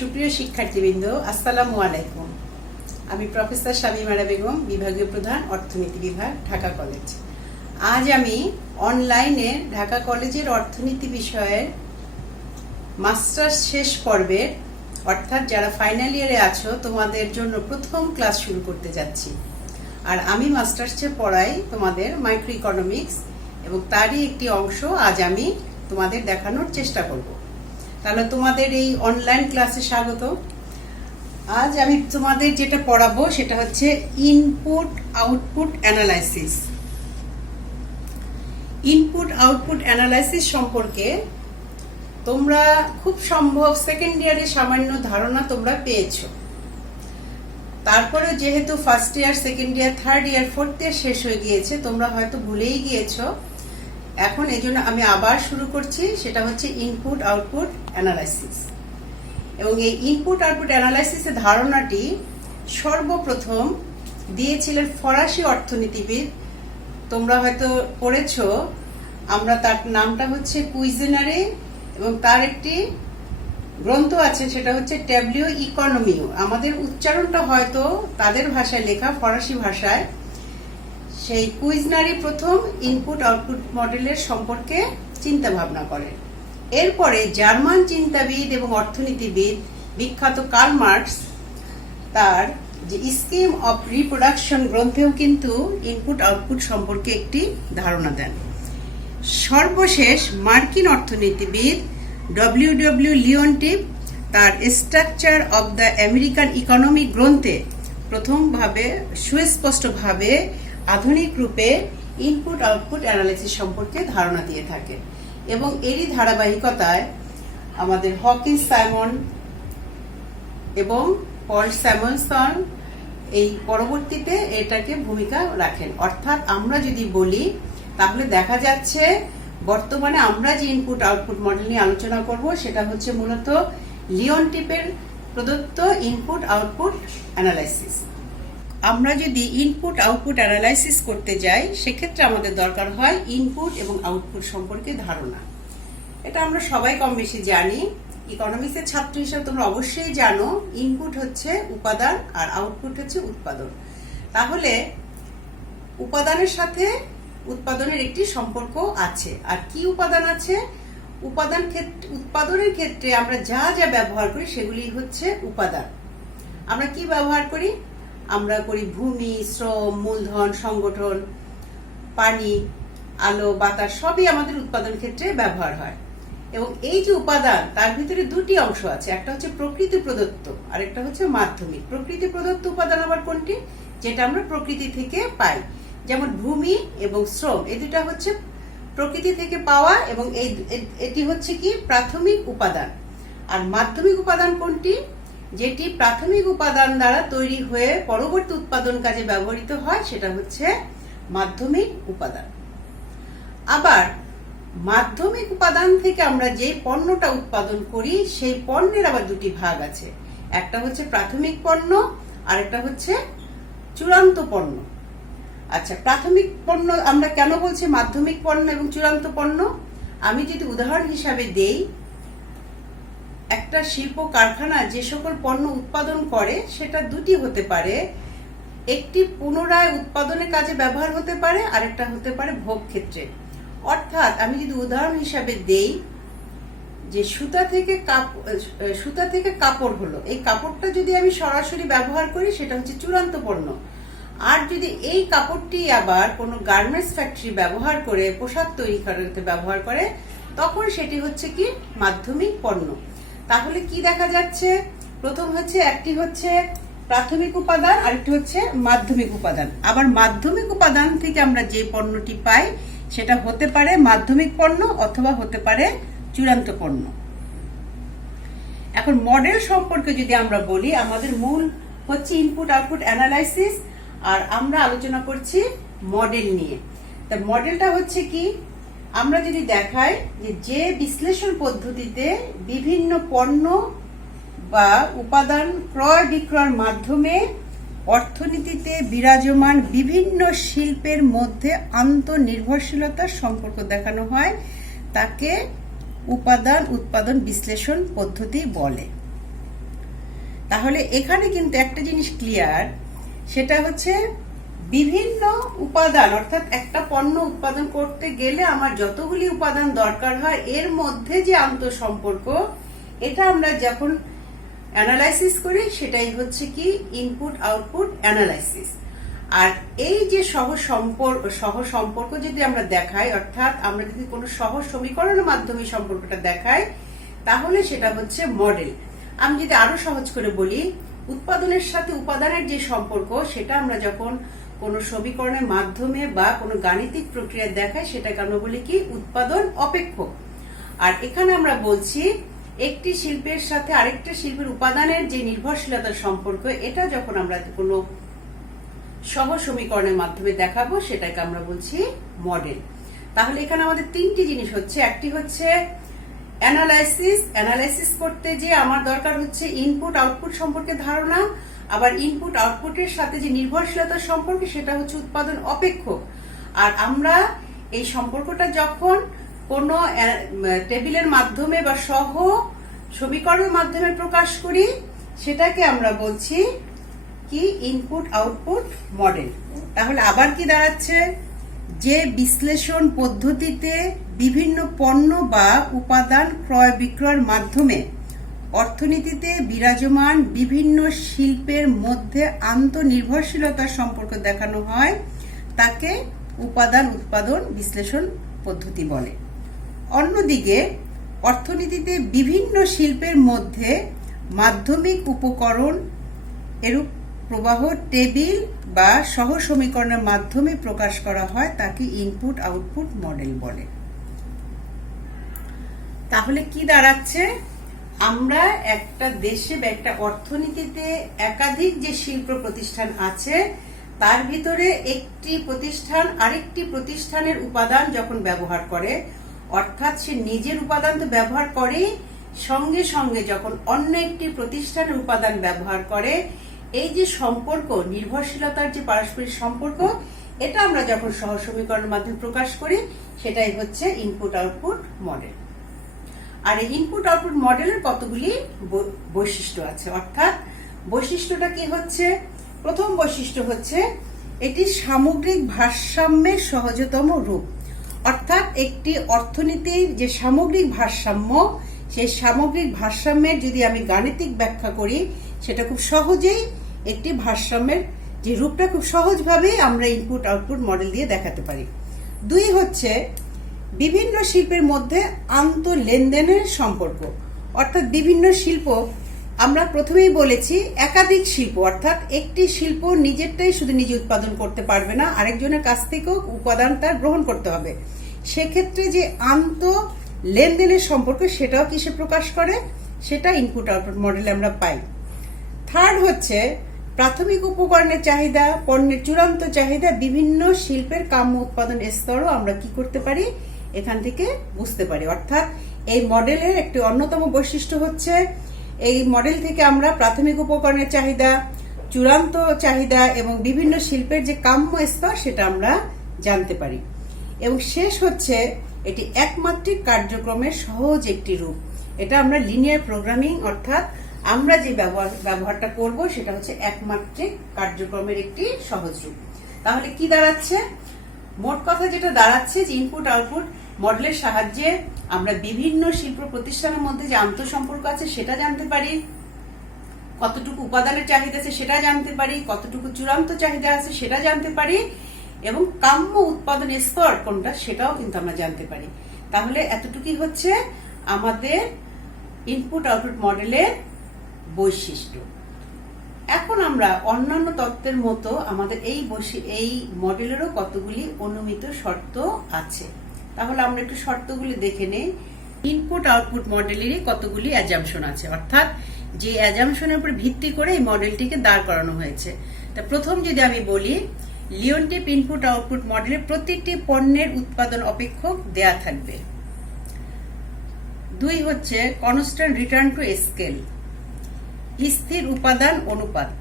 সুপ্রিয় শিক্ষার্থীবৃন্দ, আসসালামু আলাইকুম। আমি প্রফেসর শামীমারা বেগম, বিভাগীয় প্রধান, অর্থনীতি বিভাগ, ঢাকা কলেজ। আজ আমি অনলাইনে ঢাকা কলেজের অর্থনীতি বিষয়ের মাস্টার্স শেষ পর্বের, অর্থাৎ যারা ফাইনাল ইয়ারে আছো তোমাদের জন্য প্রথম ক্লাস শুরু করতে যাচ্ছি। আর আমি মাস্টার্সে পড়াই তোমাদের মাইক্রো ইকোনমিক্স, এবং তারই একটি অংশ আজ আমি তোমাদের দেখানোর চেষ্টা করব। তাহলে তোমাদের এই অনলাইন ক্লাসে স্বাগত। আজ আমি তোমাদের যেটা পড়াবো সেটা হচ্ছে input output analysis. Input output analysis সম্পর্কে তোমরা খুব সম্ভব সেকেন্ড ইয়ারে সামান্য ধারণা তোমরা পেয়েছো। তারপরে যেহেতু first year, second year, third year, fourth year শেষ হয়ে গিয়েছে, তোমরা হয়তো ভুলেই গিয়েছো। এখন এই জন্য আমি আবার শুরু করছি, সেটা হচ্ছে ইনপুট আউটপুট অ্যানালাইসিস। এবং এই ইনপুট আউটপুট অ্যানালাইসিসের ধারণাটি সর্বপ্রথম দিয়েছিলেন ফরাসি অর্থনীতিবিদ। তোমরা হয়তো পড়েছো, আমরা তার নামটা হচ্ছে কুইজিনারে, এবং তার একটি গ্রন্থ আছে সেটা হচ্ছে ট্যাবলিও ইকোনমিও। আমাদের উচ্চারণটা হয়তো তাদের ভাষায় লেখা, ফরাসি ভাষায়। সেই কুইজনারি প্রথম ইনপুট আউটপুট মডেলের সম্পর্কে চিন্তা ভাবনা করেন। এরপরে জার্মান চিন্তাবিদ এবং অর্থনীতিবিদ বিখ্যাত কার্ল মার্কস তার যে স্কিম অফ রিপ্রোডাকশন গ্রন্থেও কিন্তু ইনপুট আউটপুট সম্পর্কে একটি ধারণা দেন। সর্বশেষ মার্কিন অর্থনীতিবিদ ডব্লিউ লিওনটিফ তার structure of the American economy গ্রন্থে প্রথমভাবে সুস্পষ্টভাবে আধুনিক রূপে ইনপুট আউটপুট অ্যানালাইসিস সম্পর্কে ধারণা দিয়ে থাকে। এবং এরই ধারাবাহিকতায় আমাদের হকিন্স সাইমন এবং পল স্যামুয়েলসন এই পরবর্তীতে এটাকে ভূমিকা রাখেন। অর্থাৎ আমরা যদি বলি তাহলে দেখা যাচ্ছে বর্তমানে আমরা যে ইনপুট আউটপুট মডেল নিয়ে আলোচনা করব সেটা হচ্ছে মূলত লিওনটিফের প্রদত্ত ইনপুট আউটপুট অ্যানালাইসিস। আমরা যদি ইনপুট আউটপুট অ্যানালাইসিস করতে যাই সেক্ষেত্রে আমাদের দরকার হয় ইনপুট এবং আউটপুট সম্পর্কে ধারণা। এটা আমরা সবাই কম বেশি জানি। ইকোনমিক্সের ছাত্র হিসেবে তোমরা অবশ্যই জানো ইনপুট হচ্ছে উপাদান আর আউটপুট হচ্ছে উৎপাদন। তাহলে উপাদানের সাথে উৎপাদনের একটি সম্পর্ক আছে। আর কি উপাদান আছে? উৎপাদনের ক্ষেত্রে আমরা যা যা ব্যবহার করি সেগুলি হচ্ছে উপাদান। আমরা কি ব্যবহার করি? আমরা করি ভূমি, শ্রম, মূলধন, সংগঠন, পানি, আলো, বাতাস, সবই আমাদের উৎপাদন ক্ষেত্রে ব্যবহার হয়। এবং এই যে উপাদান, তার ভিতরে দুটি অংশ আছে, একটা হচ্ছে প্রকৃতি প্রদত্ত আর একটা হচ্ছে মাধ্যমিক। প্রকৃতি প্রদত্ত উপাদান আবার কোনটি? যেটা আমরা প্রকৃতি থেকে পাই, যেমন ভূমি এবং শ্রম, এই দুটা হচ্ছে প্রকৃতি থেকে পাওয়া, এবং এটি হচ্ছে কি প্রাথমিক উপাদান। আর মাধ্যমিক উপাদান কোনটি? যেটি প্রাথমিক উপাদান দ্বারা তৈরি হয়ে পরবর্তী উৎপাদন কাজে ব্যবহৃত হয়, সেটা হচ্ছে মাধ্যমিক উপাদান। আবার মাধ্যমিক উপাদান থেকে আমরা যে পণ্যটা উৎপাদন করি সেই পণ্যের আবার দুটি ভাগ আছে, একটা হচ্ছে প্রাথমিক পণ্য আর একটা হচ্ছে চূড়ান্ত পণ্য। আচ্ছা, প্রাথমিক পণ্য আমরা কেন বলছি মাধ্যমিক পণ্য এবং চূড়ান্ত পণ্য? আমি যদি উদাহরণ হিসাবে দেই, একটা শিল্প কারখানা যে সকল পণ্য উৎপাদন করে সেটা দুটি হতে পারে, একটি পুনরায় উৎপাদনের কাজে ব্যবহার হতে পারে, আরেকটা হতে পারে ভোগ ক্ষেত্রে। অর্থাৎ আমি যদি উদাহরণ হিসাবে দেই যে সুতা থেকে কাপড় হলো, এই কাপড়টা যদি আমি সরাসরি ব্যবহার করি সেটা হচ্ছে চূড়ান্ত পণ্য। আর যদি এই কাপড়টি আবার কোনো গার্মেন্টস ফ্যাক্টরি ব্যবহার করে পোশাক তৈরি করতে ব্যবহার করে, তখন সেটি হচ্ছে কি মাধ্যমিক পণ্য। তাহলে কি দেখা যাচ্ছে? প্রথম হচ্ছে একটি হচ্ছে প্রাথমিক উপাদান, আরেকটি হচ্ছে মাধ্যমিক উপাদান। আবার মাধ্যমিক উপাদান থেকে আমরা যে পণ্যটি পাই সেটা হতে পারে মাধ্যমিক পণ্য অথবা হতে পারে চূড়ান্ত পণ্য। এখন মডেল সম্পর্কে যদি আমরা বলি, আমাদের মূল হচ্ছে ইনপুট আউটপুট অ্যানালাইসিস, আর আমরা আলোচনা করছি মডেল নিয়ে। তা মডেলটা হচ্ছে কি? আমরা যদি দেখাই যে বিশ্লেষণ পদ্ধতিতে বিভিন্ন পণ্য বা উপাদান ক্রয় বিক্রয়ের মাধ্যমে অর্থনীতিতে বিরাজমান বিভিন্ন শিল্পের মধ্যে আন্তঃনির্ভরশীলতার সম্পর্ক দেখানো হয়, তাকে উপাদান উৎপাদন বিশ্লেষণ পদ্ধতি বলে। তাহলে এখানে কিন্তু একটা জিনিস ক্লিয়ার, সেটা হচ্ছে বিভিন্ন উপাদান, অর্থাৎ একটা পণ্য উৎপাদন করতে গেলে আমার যতগুলি উপাদান দরকার হয় এর মধ্যে যে আন্তঃসম্পর্ক, এটা আমরা যখন অ্যানালাইসিস করি সেটাই হচ্ছে কি ইনপুট আউটপুট অ্যানালাইসিস। আর এই যে সহ সম্পর্ক যদি আমরা দেখাই, অর্থাৎ আমরা যদি কোনো সহজ সমীকরণের মাধ্যমে সম্পর্কটা দেখাই, তাহলে সেটা হচ্ছে মডেল। আমি যদি আরো সহজ করে বলি, উৎপাদনের সাথে উপাদানের যে সম্পর্ক, সেটা আমরা যখন কোনো সমীকরণের মাধ্যমে বা কোনো গাণিতিক প্রক্রিয়া দেখাই, সেটাকে আমরা বলি কি উৎপাদন অপেক্ষক। আর এখানে আমরা বলছি একটি শিল্পের সাথে আরেকটা শিল্পের উপাদানের যে নির্ভরশীলতার সম্পর্ক, এটা যখন আমরা কোনো সহজ সমীকরণের মাধ্যমে দেখাবো, সেটাকে আমরা বলছি মডেল। তাহলে এখানে আমাদের তিনটি জিনিস হচ্ছে, একটি হচ্ছে অ্যানালাইসিস করতে যে আমার দরকার হচ্ছে ইনপুট আউটপুট সম্পর্কে ধারণা, আবার ইনপুট আউটপুটের সাথে যে নির্ভরশীলতার সম্পর্ক, সেটা হচ্ছে উৎপাদন অপেক্ষক। আর আমরা এই সম্পর্কটা যখন কোনো টেবিলের মাধ্যমে বা সহ সমীকরণের মাধ্যমে প্রকাশ করি, সেটাকে আমরা বলছি কি ইনপুট আউটপুট মডেল। তাহলে আবার কি দাঁড়াচ্ছে, যে বিশ্লেষণ পদ্ধতিতে বিভিন্ন পণ্য বা উপাদান ক্রয় বিক্রয়ের মাধ্যমে অর্থনীতিতে বিরাজমান বিভিন্ন শিল্পের মধ্যে আন্তঃনির্ভরশীলতার সম্পর্ক দেখানো হয়, তাকে উপাদান উৎপাদন বিশ্লেষণ পদ্ধতি বলে। অন্যদিকে অর্থনীতিতে বিভিন্ন শিল্পের মধ্যে মাধ্যমিক উপকরণ এরূপ প্রবাহ টেবিল বা সহ সমীকরণের মাধ্যমে প্রকাশ করা হয়, তাকে ইনপুট আউটপুট মডেল বলে। তাহলে কি দাঁড়াচ্ছে, আমরা একটা দেশে বা একটা অর্থনীতিতে একাধিক যে শিল্প প্রতিষ্ঠান আছে, তার ভিতরে একটি প্রতিষ্ঠান আরেকটি প্রতিষ্ঠানের উপাদান যখন ব্যবহার করে, অর্থাৎ সে নিজের উপাদান তো ব্যবহার করে, সঙ্গে সঙ্গে যখন অন্য একটি প্রতিষ্ঠানের উপাদান ব্যবহার করে, এই যে সম্পর্ক, নির্ভরশীলতার যে পারস্পরিক সম্পর্ক, এটা আমরা যখন সহ সমীকরণের মাধ্যমে প্রকাশ করি, সেটাই হচ্ছে ইনপুট আউটপুট মডেল। আর এই ইনপুট আউটপুট মডেলের কতগুলি বৈশিষ্ট্য আছে, অর্থাৎ বৈশিষ্ট্যটা কি হচ্ছে, প্রথম বৈশিষ্ট্য হচ্ছে এটি সামগ্রিক ভারসাম্যের সহজতম রূপ। অর্থাৎ একটি অর্থনীতির যে সামগ্রিক ভারসাম্য, সেই সামগ্রিক ভারসাম্যের যদি আমি গাণিতিক ব্যাখ্যা করি, সেটা খুব সহজেই একটি ভারসাম্যের যে রূপটা খুব সহজভাবে আমরা ইনপুট আউটপুট মডেল দিয়ে দেখাতে পারি। দুই হচ্ছে বিভিন্ন শিল্পের মধ্যে আন্তঃ লেনদেনের সম্পর্ক। অর্থাৎ বিভিন্ন শিল্প, আমরা প্রথমেই বলেছি একাধিক শিল্প, অর্থাৎ একটি শিল্প নিজেরটাই শুধু নিজে উৎপাদন করতে পারবে না, আরেকজনের কাছ থেকেও উপাদান তার গ্রহণ করতে হবে। সেক্ষেত্রে যে আন্তঃ লেনদেনের সম্পর্ক, সেটাও কিসে প্রকাশ করে, সেটা ইনপুট আউটপুট মডেলে আমরা পাই। থার্ড হচ্ছে প্রাথমিক উপকরণের চাহিদা, পণ্যের চূড়ান্ত চাহিদা, বিভিন্ন শিল্পের কাম্য উৎপাদন স্তরও আমরা কি করতে পারি, এখান থেকে বুঝতে পারি। অর্থাৎ এই মডেলের একটি অন্যতম বৈশিষ্ট্য হচ্ছে এই মডেল থেকে আমরা প্রাথমিক উপকরণের চাহিদা, চূড়ান্ত চাহিদা এবং বিভিন্ন শিল্পের যে কাম্য স্তর, সেটা আমরা জানতে পারি। এবং শেষ হচ্ছে এটি একমাত্রিক কার্যক্রমের সহজ একটি রূপ। এটা আমরা লিনিয়ার প্রোগ্রামিং, অর্থাৎ আমরা যে ব্যবহারটা করব, সেটা হচ্ছে একমাত্রিক কার্যক্রমের একটি সহজ রূপ। তাহলে কি দাঁড়াচ্ছে, মোট কথা যেটা দাঁড়াচ্ছে যে ইনপুট আউটপুট মডেলের সাহায্যে আমরা বিভিন্ন শিল্প প্রতিষ্ঠানের মধ্যে যে আন্তঃসম্পর্ক আছে সেটা জানতে পারি, কতটুকু উপাদানের চাহিদা আছে সেটা জানতে পারি, কতটুকু চূড়ান্ত চাহিদা আছে সেটা জানতে পারি, এবং কাম্য উৎপাদনের স্তর কোনটা সেটাও কিন্তু আমরা জানতে পারি। তাহলে এতটুকুই হচ্ছে আমাদের ইনপুট আউটপুট মডেলের বৈশিষ্ট্য। এখন আমরা অন্যান্য তত্ত্বের মতো আমাদের এই মডেলেরও কতগুলি অনুমিত শর্ত আছে। তাহলে আমরা একটু শর্তগুলি দেখে নেই। ইনপুট আউটপুট মডেলেরই কতগুলি অ্যাজাম্পশন আছে, অর্থাৎ যে অ্যাজাম্পশনের উপর ভিত্তি করে এই মডেলটিকে দাঁড় করানো হয়েছে। তা প্রথম যদি আমি বলি, লিওনটিপ ইনপুট আউটপুট মডেলে প্রতিটি পণ্যের উৎপাদন অপেক্ষক দেয়া থাকবে। দুই হচ্ছে কনস্ট্যান্ট রিটার্ন টু স্কেল, স্থির উপাদান অনুপাত,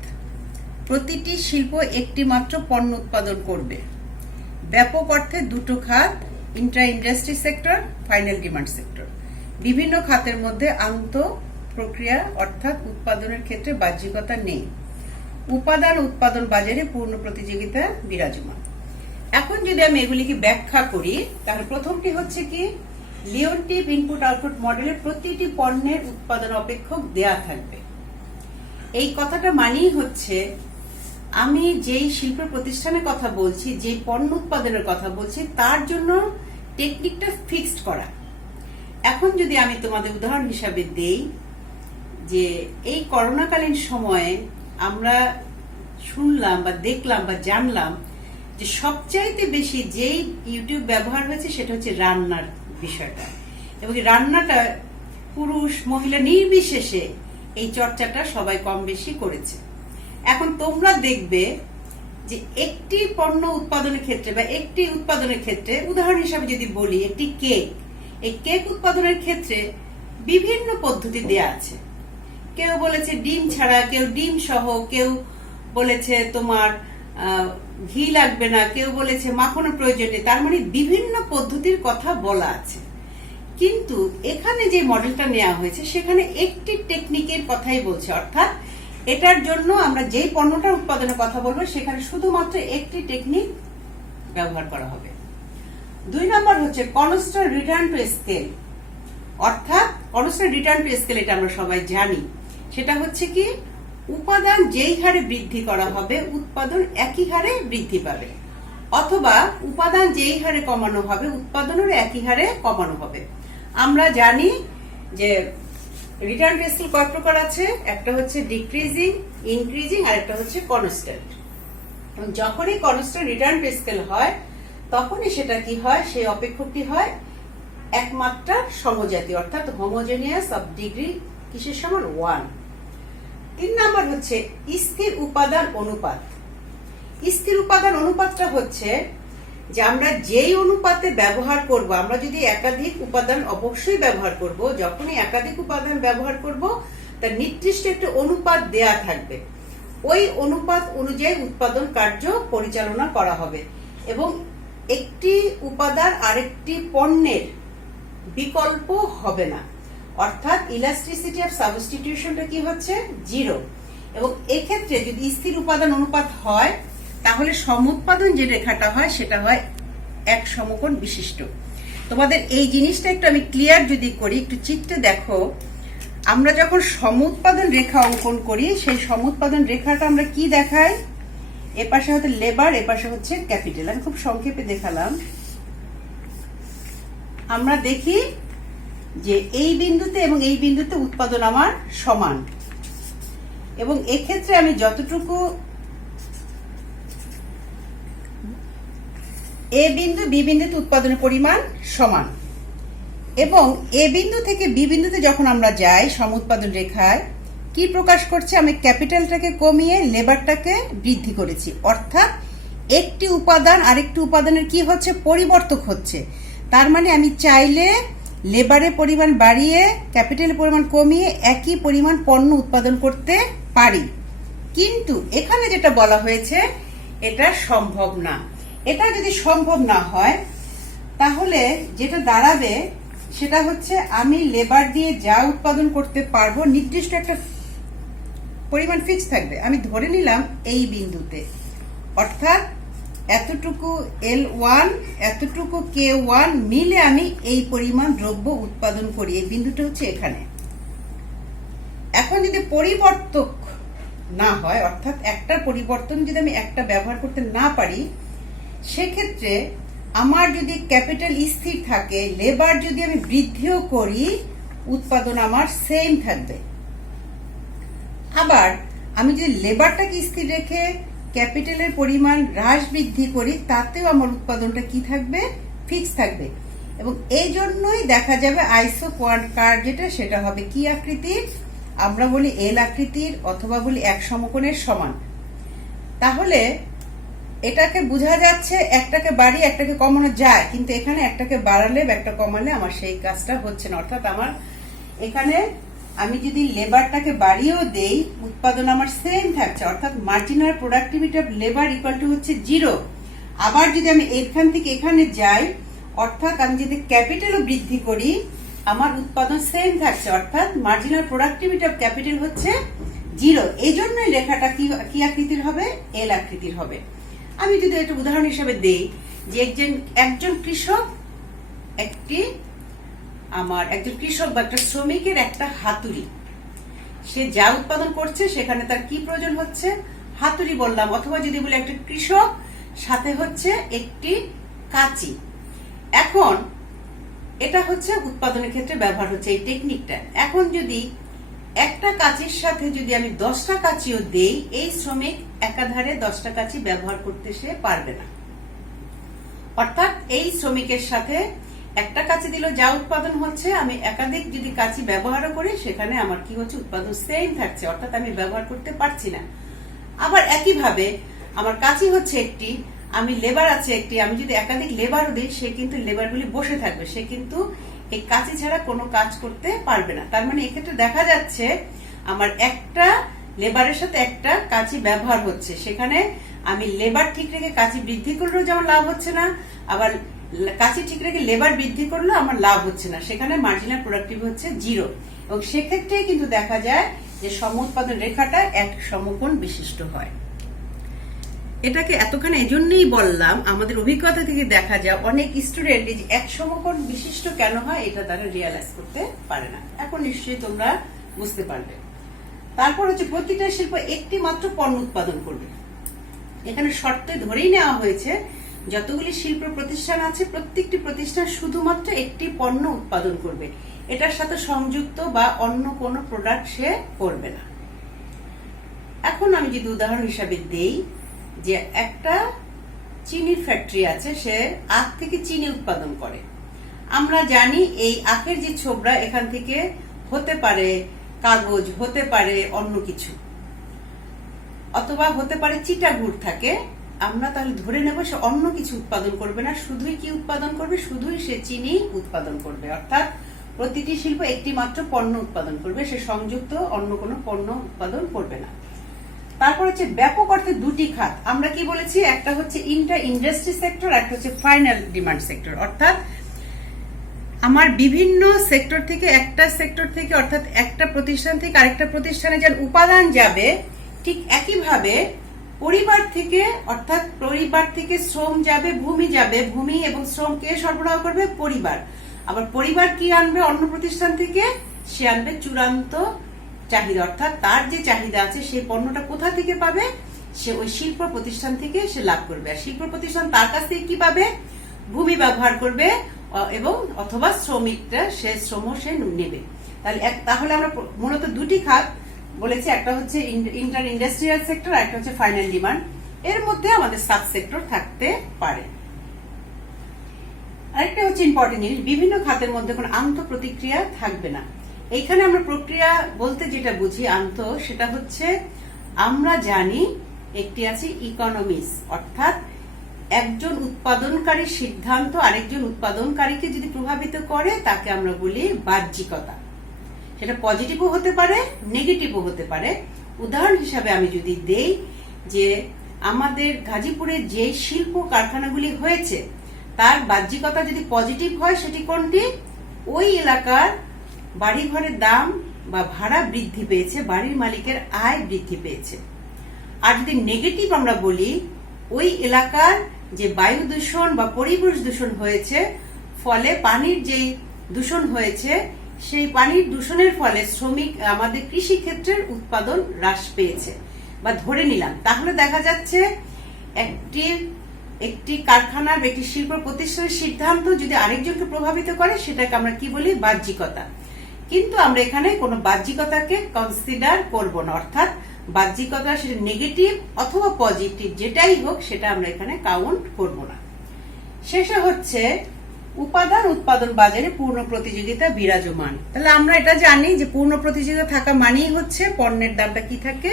প্রতিটি শিল্প একটি মাত্র পণ্য উৎপাদন করবে। ব্যাপক অর্থে দুটো খাত, Intra industry sector, final demand sector. বিভিন্ন খাতের মধ্যে আন্তঃ প্রক্রিয়া অর্থাৎ উৎপাদনের ক্ষেত্রে বাহ্যিকতা নেই। উপাদান উৎপাদন বাজারে পূর্ণ প্রতিযোগিতা বিরাজমান। এখন যদি আমি এগুলিকে ব্যাখ্যা করি, তাহলে প্রথমটি হচ্ছে কি, লিওনটিভ ইনপুট আউটপুট মডেলে প্রতিটি পণ্যের উৎপাদন অপেক্ষক দেয়া থাকবে। এই কথাটা মানেই হচ্ছে আমি যেই শিল্প প্রতিষ্ঠানের কথা বলছি, যে পণ্য উৎপাদনের কথা বলছি, তার জন্য টেকনিকটা ফিক্সড করা। এখন যদি আমি তোমাদের উদাহরণ হিসাবে দেই যে এই করোনাকালীন সময়ে আমরা শুনলাম বা দেখলাম বা জানলাম যে সবচাইতে বেশি যেই ইউটিউব ব্যবহার হয়েছে সেটা হচ্ছে রান্নার বিষয়টা, এবং রান্নাটা পুরুষ মহিলা নির্বিশেষে এই চর্চাটা সবাই কম বেশি করেছে। এখন তোমরা দেখবে যে একটি পণ্য উৎপাদনের ক্ষেত্রে বা একটি উৎপাদনের ক্ষেত্রে, উদাহরণ হিসাবে যদি বলি একটি কেক, এই কেক উৎপাদনের ক্ষেত্রে বিভিন্ন পদ্ধতি দেয়া আছে। কেউ বলেছে ডিম ছাড়া, কেউ ডিম সহ, কেউ বলেছে তোমার ঘি লাগবে না, কেউ বলেছে মাখনের প্রয়োজন নেই। তার মানে বিভিন্ন পদ্ধতির কথা বলা আছে। কিন্তু এখানে যে মডেলটা নেওয়া হয়েছে সেখানে একটি টেকনিকের কথাই বলছে, অর্থাৎ এটার জন্য আমরা যেই পণ্যটা উৎপাদনের কথা বলবো সেখানে শুধুমাত্র একটি টেকনিক ব্যবহার করা হবে। 2 নম্বর হচ্ছে কনস্ট্যান্ট রিটার্ন টু স্কেল, অর্থাৎ কনস্ট্যান্ট রিটার্ন টু স্কেল এটা আমরা সবাই জানি। সেটা হচ্ছে কি, উপাদান যেই হারে বৃদ্ধি করা হবে উৎপাদন একই হারে বৃদ্ধি পাবে, অথবা উপাদান যেই হারে কমানো হবে উৎপাদনের একই হারে কমানো হবে। আমরা জানি যে রিটার্ন টু স্কেল কয় প্রকার আছে, একটা হচ্ছে ডিক্রিজিং, ইনক্রিজিং, আর একটা হচ্ছে কনস্ট্যান্ট। যখনই কনস্ট্যান্ট রিটার্ন টু স্কেল হয় তখনই সেটা কি হয়, সেই অপেক্ষকটি হয় একমাত্রা সমজাতীয়, অর্থাৎ হোমোজেনিয়াস অফ ডিগ্রি কিসের সমান 1। 3 নম্বর হচ্ছে স্থির উপাদান অনুপাত। স্থির উপাদান অনুপাতটা হচ্ছে যে আমরা যেই অনুপাতে ব্যবহার করব, আমরা যদি একাধিক উপাদান অবশ্যই ব্যবহার করব, যখনই একাধিক উপাদান ব্যবহার করব তার নির্দিষ্ট একটা অনুপাত দেয়া থাকবে। ওই অনুপাত অনুযায়ী উৎপাদন কার্য পরিচালনা করা হবে, এবং একটি উপাদান আরেকটি পণ্যের বিকল্প হবে না, অর্থাৎ ইলাস্টিসিটি অফ সাবস্টিটিউশনটা কি হচ্ছে 0। এবং এক্ষেত্রে যদি স্থির উপাদান অনুপাত হয় তাহলে সমুৎপাদন যে রেখাটা হয় সেটা হয় এক সমকোণ বিশিষ্ট। তোমাদের এই জিনিসটা একটু আমি ক্লিয়ার যদি করি, একটু চিত্রে দেখো, আমরা যখন সমুৎপাদন রেখা অঙ্কন করি সেই সমুৎপাদন রেখাটা আমরা কি দেখাই, এপাশে হচ্ছে লেবার, এপাশে হচ্ছে ক্যাপিটাল। আমি খুব সংক্ষেপে দেখালাম। আমরা দেখি যে এই বিন্দুতে এবং এই বিন্দুতে উৎপাদন আমার সমান, এবং এক্ষেত্রে আমি যতটুকু এ বিন্দু বি বিন্দুতে উৎপাদনের পরিমাণ সমান, এবং এ বিন্দু থেকে বি বিন্দুতে যখন আমরা যাই সমুৎপাদন রেখায় কি প্রকাশ করছে, আমি ক্যাপিটালটাকে কমিয়ে লেবারটাকে বৃদ্ধি করেছি, অর্থাৎ একটি উপাদান আরেকটি উপাদানের কি হচ্ছে, পরিবর্তক হচ্ছে। তার মানে আমি চাইলে লেবারের পরিমাণ বাড়িয়ে ক্যাপিটালের পরিমাণ কমিয়ে একই পরিমাণ পণ্য উৎপাদন করতে পারি। কিন্তু এখানে যেটা বলা হয়েছে এটা সম্ভব না। এটা যদি সম্ভব না হয় তাহলে যেটা দাঁড়াবে সেটা হচ্ছে আমি লেবার দিয়ে যা উৎপাদন করতে পারবো নির্দিষ্ট একটা পরিমাণ ফিক্স থাকবে। আমি ধরে নিলাম এই বিন্দুতে, অর্থাৎ এতটুকু L1 এতটুকু K1 মিলে আমি এই পরিমাণ দ্রব্য উৎপাদন করি। এই বিন্দুটা হচ্ছে এখানে। এখন যদি পরিবর্তক না হয়, অর্থাৎ একটার পরিবর্তন যদি আমি একটা ব্যবহার করতে না পারি, সেক্ষেত্রে আমার যদি ক্যাপিটাল স্থির থাকে, লেবার যদি আমি বৃদ্ধিও করি, উৎপাদন আমার সেম থাকবে। আবার আমি যদি লেবারটাকে স্থির রেখে ক্যাপিটালের পরিমাণ হ্রাস বৃদ্ধি করি, তাতেও আমার উৎপাদনটা কি থাকবে, ফিক্স থাকবে। এবং এই জন্যই দেখা যাবে আইসো কোয়াড কার্ভ যেটা, সেটা হবে কি আকৃতির, আমরা বলি এল আকৃতির, অথবা বলি এক সমকোণের সমান। তাহলে এটাকে বোঝা যাচ্ছে একটাকে বাড়িয়ে একটাকে কমানো যায়, কিন্তু এখানে একটাকে বাড়ালে একটা কমালে আমার সেই কাজটা হচ্ছে না। অর্থাৎ আমার এখানে আমি যদি লেবারটাকে বাড়িয়েও দেই, উৎপাদন আমার সেম থাকছে, অর্থাৎ marginal productivity of labour equal to হচ্ছে 0। আবার যদি আমি এখান থেকে এখানে যাই, অর্থাৎ আমি যদি ক্যাপিটালও বৃদ্ধি করি, আমার উৎপাদন সেম থাকছে, অর্থাৎ মার্জিনাল প্রোডাক্টিভিটি অফ ক্যাপিটাল হচ্ছে 0। এই জন্যই লেখাটা কি আকৃতির হবে? এল আকৃতির হবে। আমি যদি একটা উদাহরণ হিসেবে দেই যে একজন কৃষক একজন কৃষক বা একটা শ্রমিকের একটা হাতুড়ি, সে যা উৎপাদন করছে সেখানে তার কি প্রয়োজন হচ্ছে? হাতুড়ি বললাম। অথবা যদি বলি একটা কৃষক সাথে হচ্ছে একটি কাঁচি। এখন এটা হচ্ছে উৎপাদনের ক্ষেত্রে ব্যবহার হচ্ছে এই টেকনিকটা। এখন যদি একটা কাঁচির সাথে যদি আমি 10টা কাঁচিও দেই, এই শ্রমিক একাধারে 10টা কাঁচি ব্যবহার করতে সে পারবে না। অর্থাৎ এই শ্রমিকের সাথে একটা কাঁচি দিল যা উৎপাদন হচ্ছে, আমি একাধিক যদি কাঁচি ব্যবহারও করি সেখানে আমার কি হচ্ছে? উৎপাদন সেম থাকছে, অর্থাৎ আমি ব্যবহার করতে পারছি না। আবার একইভাবে আমার কাঁচি হচ্ছে একটি, আমি লেবার আছে একটি, আমি যদি একাধিক লেবারও দিই সে কিন্তু লেবারগুলি বসে থাকবে, সে কিন্তু এই কাঁচি ছাড়া কোনো কাজ করতে পারবে না। তার মানে এক্ষেত্রে দেখা যাচ্ছে আমার একটা লেবারের সাথে একটা কাঁচি ব্যবহার হচ্ছে, সেখানে আমি লেবার ঠিক রেখে কাঁচি বৃদ্ধি করলেও যেমন লাভ হচ্ছে না, আবার কাঁচি ঠিক রেখে লেবার বৃদ্ধি করলেও আমার লাভ হচ্ছে না, সেখানে মার্জিনাল প্রোডাক্টিভিটি হচ্ছে 0। এবং সেক্ষেত্রে কিন্তু দেখা যায় যে সম উৎপাদন রেখাটা এক সমকোণ বিশিষ্ট হয়। এটাকে এতখানি এজন্যই বললাম, আমাদের অভিজ্ঞতা থেকে দেখা যায় অনেক স্টুডেন্ট এই যে এক সমকোণ বিশিষ্ট কেন হয় এটা তারা রিয়ালাইজ করতে পারে না। এখন নিশ্চয়ই তোমরা বুঝতে পারবে। তারপর হচ্ছে প্রতিটা শিল্প একটি মাত্র পণ্য উৎপাদন করবে। এখানে শর্তে ধরেই নেওয়া হয়েছে যতগুলি শিল্প প্রতিষ্ঠান আছে প্রত্যেকটি প্রতিষ্ঠান শুধুমাত্র একটি পণ্য উৎপাদন করবে, এটার সাথে সংযুক্ত বা অন্য কোনো প্রোডাক্ট সে করবে না। এখন আমি যদি উদাহরণ হিসাবে দেই যে একটা চিনির ফ্যাক্টরি আছে, সে আখ থেকে চিনি উৎপাদন করে। আমরা জানি এই আখের যে ছোবড়া এখান থেকে হতে পারে কাগজ, হতে পারে অন্য কিছু, অথবা হতে পারে চিটা গুড় থাকে। আমরা তাহলে ধরে নেব সে অন্য কিছু উৎপাদন করবে না, শুধুই কি উৎপাদন করবে? শুধুই সে চিনি উৎপাদন করবে। অর্থাৎ প্রতিটি শিল্প একটি মাত্র পণ্য উৎপাদন করবে, সে সংযুক্ত অন্য কোনো পণ্য উৎপাদন করবে না। তারপর হচ্ছে ব্যাপক অর্থে দুটি খাত। আমরা কি বলেছি? একটা হচ্ছে ইন্টার ইন্ডাস্ট্রি সেক্টর, একটা হচ্ছে ফাইনাল ডিমান্ড সেক্টর। অর্থাৎ আমার বিভিন্ন সেক্টর থেকে অর্থাৎ একটা প্রতিষ্ঠান থেকে আরেকটা প্রতিষ্ঠানে যে উপাদান যাবে, ঠিক একইভাবে পরিবার থেকে অর্থাৎ পরিবার থেকে শ্রম যাবে, ভূমি যাবে, ভূমি এবং শ্রম কে সরবরাহ করবে? পরিবার। আবার পরিবার কি আনবে অন্য প্রতিষ্ঠান থেকে? সে আনবে চূড়ান্ত চাহিদা, অর্থাৎ তার যে চাহিদা আছে সেই পণ্যটা কোথা থেকে পাবে? সে ওই শিল্প প্রতিষ্ঠান থেকে সে লাভ করবে। আর শিল্প প্রতিষ্ঠান তার কাছ থেকে কি পাবে? ভূমি ব্যবহার করবে এবং অথবা শ্রমিকটা সে শ্রম সে নেবে। তাহলে আমরা মূলত দুটি খাত বলেছি, একটা হচ্ছে ইন্টার ইন্ডাস্ট্রিয়াল সেক্টর আর একটা হচ্ছে ফাইনাল ডিমান্ড। এর মধ্যে আমাদের সাব সেক্টর থাকতে পারে। আরেকটা হচ্ছে ইম্পর্টেন্ট জিনিস, বিভিন্ন খাতের মধ্যে কোনো আন্তঃপ্রতিক্রিয়া থাকবে না। এইখানে আমরা প্রক্রিয়া বলতে যেটা বুঝি সেটা হচ্ছে আমরা জানি একটি আছে ইকোনমিক্স, অর্থাৎ একজন উৎপাদনকারীর সিদ্ধান্ত আরেকজন উৎপাদনকারীকে যদি প্রভাবিত করে তাকে আমরা বলি বাহ্যিকতা। সেটা পজিটিভও হতে পারে, নেগেটিভও হতে পারে। উদাহরণ হিসাবে আমি যদি দেই যে আমাদের গাজীপুরে যে শিল্প কারখানাগুলি হয়েছে তার বাহ্যিকতা যদি পজিটিভ হয় সেটি কোনটি? ওই এলাকার বাড়ি ঘরের দাম বা ভাড়া বৃদ্ধি পেয়েছে, বাড়ির মালিকের আয় বৃদ্ধি পেয়েছে। আর যদি নেগেটিভ আমরা বলি ওই এলাকার যে বায়ু দূষণ বা পরিবেশ দূষণ হয়েছে, ফলে পানির যে দূষণ হয়েছে সেই পানির দূষণের ফলে আমাদের কৃষি ক্ষেত্রের উৎপাদন হ্রাস পেয়েছে বা ধরে নিলাম, তাহলে দেখা যাচ্ছে একটি কারখানার একটি শিল্প প্রতিষ্ঠানের সিদ্ধান্ত যদি আরেকজনকে প্রভাবিত করে সেটাকে আমরা কি বলি? বাহ্যিকতা। কিন্তু আমরা এখানে কোনো বাহ্যিকতাকে কনসিডার করব না, অর্থাৎ বাহ্যিকতা সেটা নেগেটিভ অথবা পজিটিভ যেটাই হোক সেটা আমরা এখানে কাউন্ট করব না। শেষে হচ্ছে উপাদান উৎপাদন বাজারে পূর্ণ প্রতিযোগিতা বিরাজমান। তাহলে আমরা এটা জানি যে পূর্ণ প্রতিযোগিতা থাকা মানেই হচ্ছে পণ্যের দামটা কি থাকে?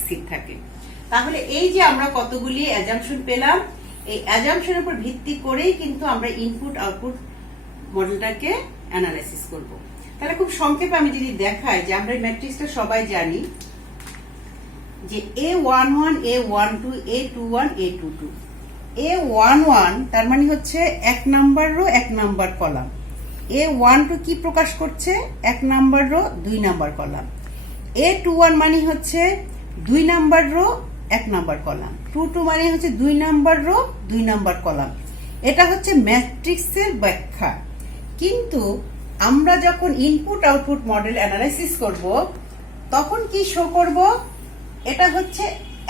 স্থির থাকে। তাহলে এই যে আমরা কতগুলি অ্যাজাম্পশন পেলাম, এই অ্যাজাম্পশনের উপর ভিত্তি করেই কিন্তু আমরা ইনপুট আউটপুট মডেলটাকে অ্যানালাইসিস করব। তাহলে খুব সংক্ষেপে আমি যদি দেখাই যে আমরা এই ম্যাট্রিক্সটা সবাই জানি যে A11, A12, A21, A22। A11 তার মানে হচ্ছে 1 number rho 1 number column, A12 কি প্রকাশ করছে? 1 number rho 2 number column. A21 মানে হচ্ছে 2 নাম্বার রো 1 নাম্বার কলাম। 22 মানে হচ্ছে 2 নাম্বার রো 2 নাম্বার কলাম। এটা হচ্ছে ম্যাট্রিক্সের ব্যাখ্যা। কিন্তু আমরা যখন ইনপুট আউটপুট মডেল অ্যানালাইসিস করব তখন কি শো করব? এটা হচ্ছে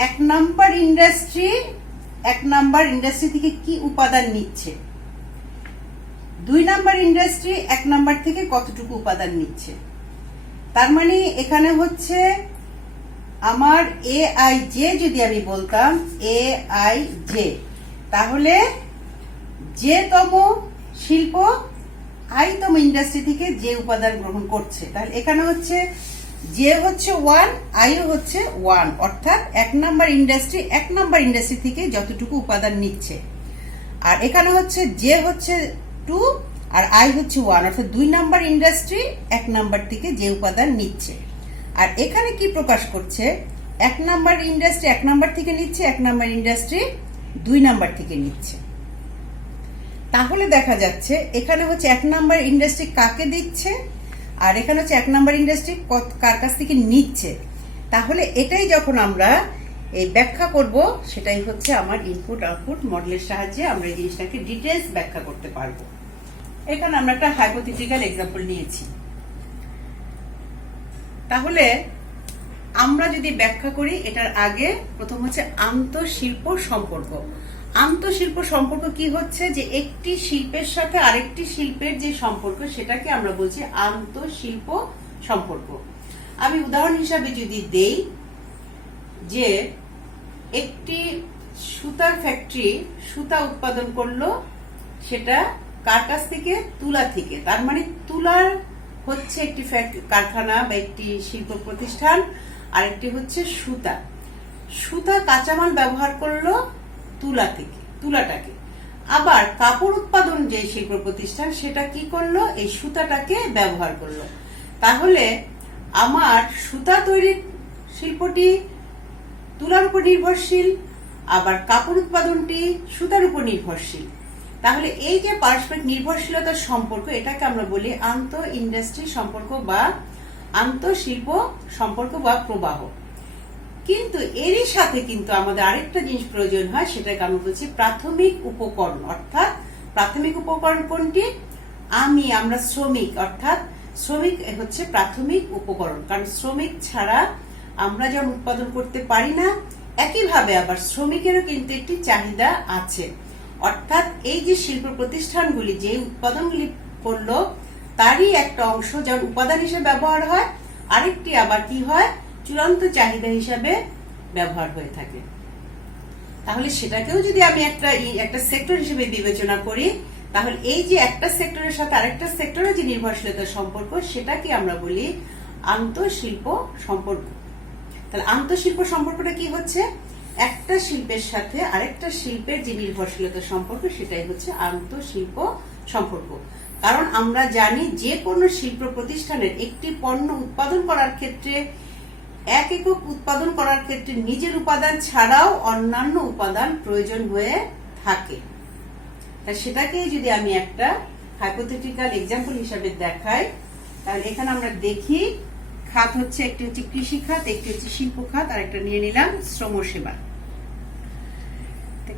1 নাম্বার ইন্ডাস্ট্রি থেকে কি উপাদান নিচ্ছে, 2 নাম্বার ইন্ডাস্ট্রি 1 নাম্বার থেকে কতটুকু উপাদান নিচ্ছে। তার মানে এখানে হচ্ছে আমার AIJ যদি আমি বলতাম AIJ, তাহলে যে-তম শিল্প আইতম ইন্ডাস্ট্রি থেকে যে উপাদান গ্রহণ করছে, তাহলে এখানে হচ্ছে যে হচ্ছে 1, আইও হচ্ছে 1, অর্থাৎ 1 নাম্বার ইন্ডাস্ট্রি থেকে যতটুকু উপাদান নিচ্ছে। আর এখানে হচ্ছে যে হচ্ছে 2 আর আই হচ্ছে 1, অর্থাৎ 2 নাম্বার ইন্ডাস্ট্রি 1 নাম্বার থেকে যে উপাদান নিচ্ছে। আর এখানে কি প্রকাশ করছে? 1 নাম্বার ইন্ডাস্ট্রি 1 নাম্বার থেকে নিচ্ছে, 1 নাম্বার ইন্ডাস্ট্রি 2 নাম্বার থেকে নিচ্ছে। তাহলে দেখা যাচ্ছে এখানে হচ্ছে 1 নাম্বার ইন্ডাস্ট্রি কাকে দিচ্ছে আর এখানে হচ্ছে 1 নাম্বার ইন্ডাস্ট্রি কার কাছ থেকে নিচ্ছে। তাহলে এটাই যখন আমরা এই ব্যাখ্যা করব, সেটাই হচ্ছে আমার ইনপুট আউটপুট মডেলের সাহায্যে আমরা এই জিনিসটাকে ডিটেইলস ব্যাখ্যা করতে পারবো। এখানে আমরা একটা হাইপোথেটিক্যাল এক্সাম্পল নিয়েছি। তাহলে আমরা যদি ব্যাখ্যা করি, এটার আগে প্রথম হচ্ছে আন্তঃশিল্প সম্পর্ক। আন্তঃশিল্প সম্পর্ক কি হচ্ছে? যে একটি শিল্পের সাথে আরেকটি শিল্পের যে সম্পর্ক, সেটাকে আমরা বলছি আন্তঃশিল্প সম্পর্ক। আমি উদাহরণ হিসাবে যদি দেই, যে একটি সুতার ফ্যাক্টরি সুতা উৎপাদন করলো, সেটা কার কাছ থেকে? তুলা থেকে। তার মানে তুলার হচ্ছে একটি কারখানা বা একটি শিল্প প্রতিষ্ঠান, আর একটি হচ্ছে সুতা কাঁচামাল ব্যবহার করলো তুলাটাকে। আবার কাপড় উৎপাদন যে শিল্প প্রতিষ্ঠান, সেটা কি করলো? এই সুতাটাকে ব্যবহার করলো। তাহলে আমার সুতা তৈরির শিল্পটি তুলার উপর নির্ভরশীল, আবার কাপড় উৎপাদনটি সুতার উপর নির্ভরশীল। তাহলে এই যে পারস্পরিক নির্ভরশীলতার সম্পর্ক, এটাকে আমরা বলি আন্তঃ ইন্ডাস্ট্রি সম্পর্ক বা আন্তঃশিল্প সম্পর্ক বা প্রবাহ। কিন্তু এরই সাথে কিন্তু আমাদের আরেকটা জিনিস প্রয়োজন হয়, সেটাকে আমরা বলছি প্রাথমিক উপকরণ। অর্থাৎ প্রাথমিক উপকরণ কোনটি? আমরা শ্রমিক, অর্থাৎ শ্রমিক হচ্ছে প্রাথমিক উপকরণ। কারণ শ্রমিক ছাড়া আমরা যেমন উৎপাদন করতে পারি না, একইভাবে আবার শ্রমিকেরও কিন্তু একটি চাহিদা আছে। অর্থাৎ এই যে শিল্প প্রতিষ্ঠানগুলি যে উৎপাদনগুলি করলো, তারই একটা অংশ যেমন উপাদান হিসেবে ব্যবহার হয়, আরেকটি আবার কি হয়? চূড়ান্ত চাহিদা হিসাবে ব্যবহার হয়ে থাকে। তাহলে সেটাকেও যদি আমি একটা সেক্টর হিসেবে বিবেচনা করি, তাহলে এই যে একটা সেক্টরের সাথে আরেকটা সেক্টরের যে নির্ভরশীলতার সম্পর্ক, সেটাকে আমরা বলি আন্তঃশিল্প সম্পর্ক। তাহলে আন্তঃশিল্প সম্পর্কটা কি হচ্ছে? একটা শিল্পের সাথে আরেকটা শিল্পের যে নির্ভরশীলতার সম্পর্ক, সেটাই হচ্ছে আন্তঃশিল্প সম্পর্ক। কারণ আমরা জানি যে কোনো শিল্প প্রতিষ্ঠানের একটি পণ্য উৎপাদন করার ক্ষেত্রে, এক একক উৎপাদন করার ক্ষেত্রে নিজের উপাদান ছাড়াও অন্যান্য উপাদান প্রয়োজন হয়ে থাকে। সেটাকে যদি আমি একটা হাইপোথেটিক্যাল এক্সাম্পল হিসাবে দেখাই, তাহলে এখানে আমরা দেখি খাত হচ্ছে, একটি হচ্ছে কৃষি খাত, একটি হচ্ছে শিল্প খাত, আর একটা নিয়ে নিলাম শ্রম সেবা।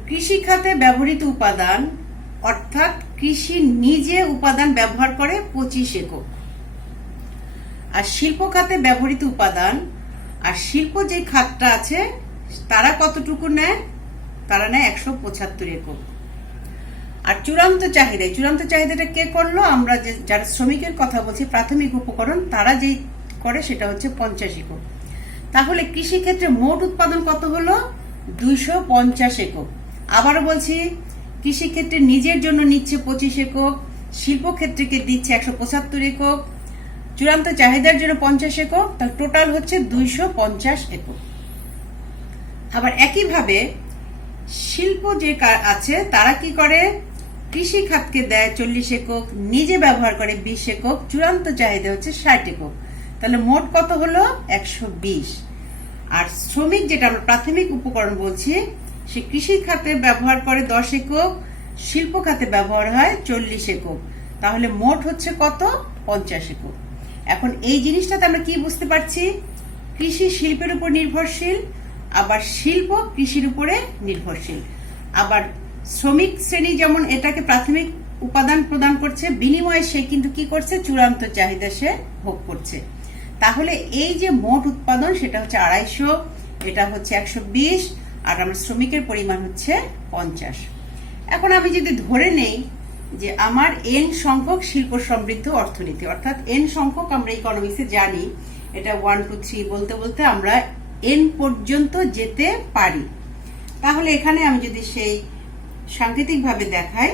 কৃষি খাতে ব্যবহৃত উপাদান, অর্থাৎ কৃষি নিজে উপাদান ব্যবহার করে 25 একক। আর শিল্প খাতে ব্যবহৃত উপাদান, আর শিল্প যে খাতটা আছে তারা কতটুকু নেয়? তারা নেয় 175 একক। আর চূড়ান্ত চাহিদাটা কে করলো? আমরা যারা শ্রমিকের কথা বলছি, প্রাথমিক উপকরণ, তারা যেই করে সেটা হচ্ছে 50 একক। তাহলে কৃষি ক্ষেত্রে মোট উৎপাদন কত হলো? 250 একক। আবারও বলছি, কৃষি ক্ষেত্রে নিজের জন্য নিচ্ছে 25 একক, শিল্প ক্ষেত্রকে দিচ্ছে 175 একক, চূড়ান্ত চাহিদার জন্য 50 একক, তাহলে টোটাল হচ্ছে 250 একক। আবার একইভাবে শিল্প যে আছে তারা কি করে? কৃষি খাতকে দেয় 40 একক, নিজে ব্যবহার করে 20 একক, চূড়ান্ত চাহিদা হচ্ছে 60 একক। তাহলে মোট কত হলো? 120। আর শ্রমিক, যেটা আমরা প্রাথমিক উপকরণ বলছি, সে কৃষি খাতে ব্যবহার করে 10 একক, শিল্প খাতে ব্যবহার হয় 40 একক। তাহলে মোট হচ্ছে কত? 50 একর। এখন এই জিনিসটাতে আমরা কি বুঝতে পারছি? কৃষি শিল্পের উপর নির্ভরশীল, আবার শিল্প কৃষির উপরে নির্ভরশীল, আবার শ্রমিক শ্রেণী যেমন এটাকে প্রাথমিক উপাদান প্রদান করছে, বিনিময়ে সে কিন্তু কি করছে? চূড়ান্ত চাহিদা সে ভোগ করছে। তাহলে এই যে মোট উৎপাদন সেটা হচ্ছে 250, এটা হচ্ছে 120, আর আমার শ্রমিকের পরিমাণ হচ্ছে 50। এখন আমি যদি ধরে নেই যে আমার এন সংখ্যক শিল্প সমৃদ্ধ অর্থনীতি, অর্থাৎ এন সংখ্যক আমরা ইকোনমিক্সে জানি এটা 1 2 3 বলতে বলতে আমরা এন পর্যন্ত যেতে পারি। তাহলে এখানে আমি যদি সেই সাংকেতিক ভাবে দেখাই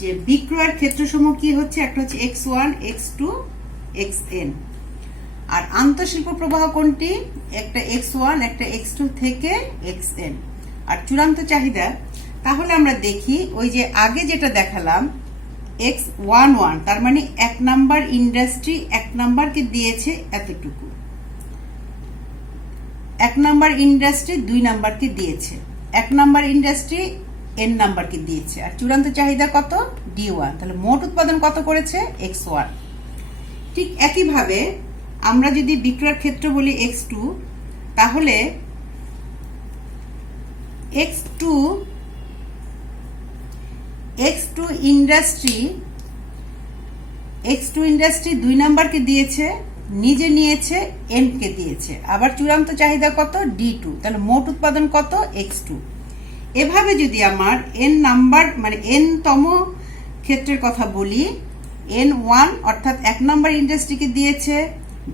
যে বিক্রয়ের ক্ষেত্রসমূহ কি হচ্ছে? একটা হচ্ছে x1, x2, xn। আর আন্তঃশিল্প প্রবাহ কোনটি? একটা x1, একটা x2 থেকে xn। আর চূড়ান্ত চাহিদা, তাহলে আমরা দেখি ওই যে আগে যেটা দেখালাম x11, তার মানে 1 নাম্বার ইন্ডাস্ট্রি 1 নাম্বারকে দিয়েছে এতটুকু, 1 নাম্বার ইন্ডাস্ট্রি 2 নাম্বারকে দিয়েছে, 1 নাম্বার ইন্ডাস্ট্রি n নাম্বারকে দিয়েছে, আর চূড়ান্ত চাহিদা কত? d1। তাহলে মোট উৎপাদন কত করেছে? x1। ঠিক একইভাবে আমরা যদি বিক্রয়ের ক্ষেত্র বলি x2, তাহলে x2 ইন্ডাস্ট্রি 2 নাম্বারকে দিয়েছে, নিজে নিয়েছে, n কে দিয়েছে, আবার চূড়ান্ত চাহিদা কত? d2। তাহলে মোট উৎপাদন কত? x2। এভাবে যদি আমার n নাম্বার মানে n তম ক্ষেত্রের কথা বলি, n1 অর্থাৎ 1 নাম্বার ইন্ডাস্ট্রিকে দিয়েছে,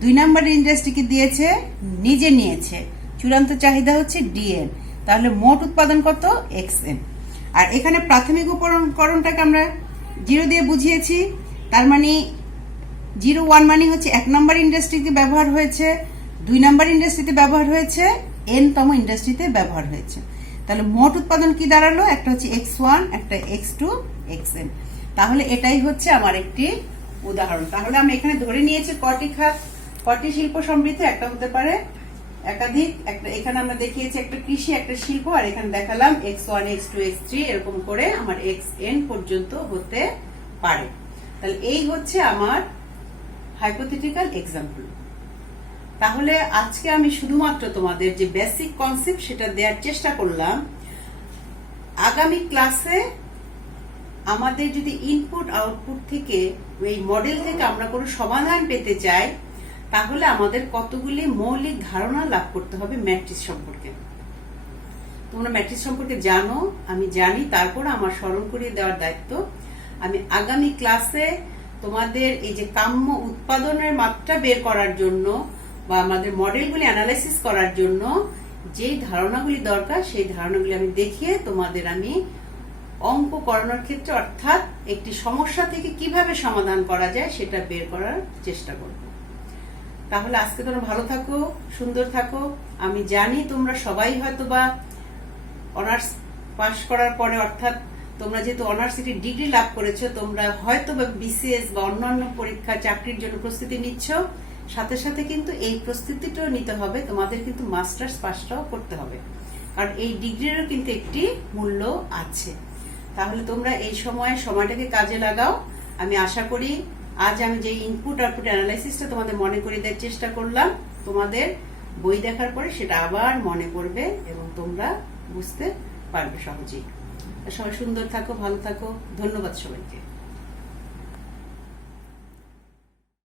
2 নাম্বার ইন্ডাস্ট্রিকে দিয়েছে, নিজে নিয়েছে, চূড়ান্ত চাহিদা হচ্ছে dn। তাহলে মোট উৎপাদন কত? xn। আর এখানে প্রাথমিক উপকরণটাকে আমরা 0 দিয়ে বুঝিয়েছি, তার মানে 01 মানে হচ্ছে 1 নাম্বার ইন্ডাস্ট্রিতে ব্যবহার হয়েছে, 2 নাম্বার ইন্ডাস্ট্রিতে ব্যবহার হয়েছে, n তম ইন্ডাস্ট্রিতে ব্যবহার হয়েছে। তাহলে মোট উৎপাদন কি দাঁড়ালো? একটা হচ্ছে x1, একটা x2, xn। তাহলে এটাই হচ্ছে আমার একটি উদাহরণ। তাহলে আমি এখানে ধরে নিয়েছি কটি খাত, কটি শিল্প সমৃদ্ধ, একটা হতে পারে একাধিক, একটা এখানে আমরা দেখিয়েছি একটা কৃষি, একটা শিল্প, আর এখানে দেখালাম x1, x2, x3 এরকম করে আমার xn পর্যন্ত হতে পারে। তাহলে এই হচ্ছে আমার হাইপোথেটিক্যাল এক্সাম্পল। তাহলে আজকে আমি শুধুমাত্র তোমাদের যে বেসিক কনসেপ্ট সেটা দেওয়ার চেষ্টা করলাম। আগামী ক্লাসে আমাদের যদি ইনপুট আউটপুট থেকে এই মডেল থেকে আমরা কোনো সমাধান পেতে চাই, তাহলে আমাদের কতগুলি মৌলিক ধারণা লাভ করতে হবে ম্যাট্রিক্স সম্পর্কে। তোমরা ম্যাট্রিক্স সম্পর্কে জানো, আমি জানি, তারপর আমার স্মরণ করিয়ে দেওয়ার দায়িত্ব। আমি আগামী ক্লাসে তোমাদের এই যে কাম্য উৎপাদনের মাত্রা বের করার জন্য বা আমাদের মডেলগুলি অ্যানালাইসিস করার জন্য যেই ধারণাগুলি দরকার সেই ধারণাগুলি আমি দেখিয়ে তোমাদের আমি অঙ্ক করানোর ক্ষেত্রে অর্থাৎ একটি সমস্যা থেকে কিভাবে সমাধান করা যায় সেটা বের করার চেষ্টা করব। তাহলে আজকে তোমরা ভালো থাকো, সুন্দর থাকো। আমি জানি তোমরা সবাই হয়তোবা অনার্স পাশ করার পরে, অর্থাৎ তোমরা যেহেতু অনার্সিটি ডিগ্রি লাভ করেছো, তোমরা হয়তোবা বিসিএস বা অন্যান্য পরীক্ষা চাকরির জন্য প্রস্তুতি নিচ্ছ, সাথে সাথে কিন্তু এই প্রস্তুতিটাও নিতে হবে, তোমাদের কিন্তু মাস্টার্স পাসটাও করতে হবে, কারণ এই ডিগ্রিরও কিন্তু একটি মূল্য আছে। তাহলে তোমরা এই সময়টাকে কাজে লাগাও। আমি আশা করি আজ আমি যে ইনপুট আউটপুট অ্যানালাইসিসটা তোমাদের মনে করিয়ে দেওয়ার চেষ্টা করলাম, তোমাদের বই দেখার পরে সেটা আবার মনে করবে এবং তোমরা বুঝতে পারবে সহজেই। সবাই সুন্দর থাকো, ভালো থাকো। ধন্যবাদ সবাইকে।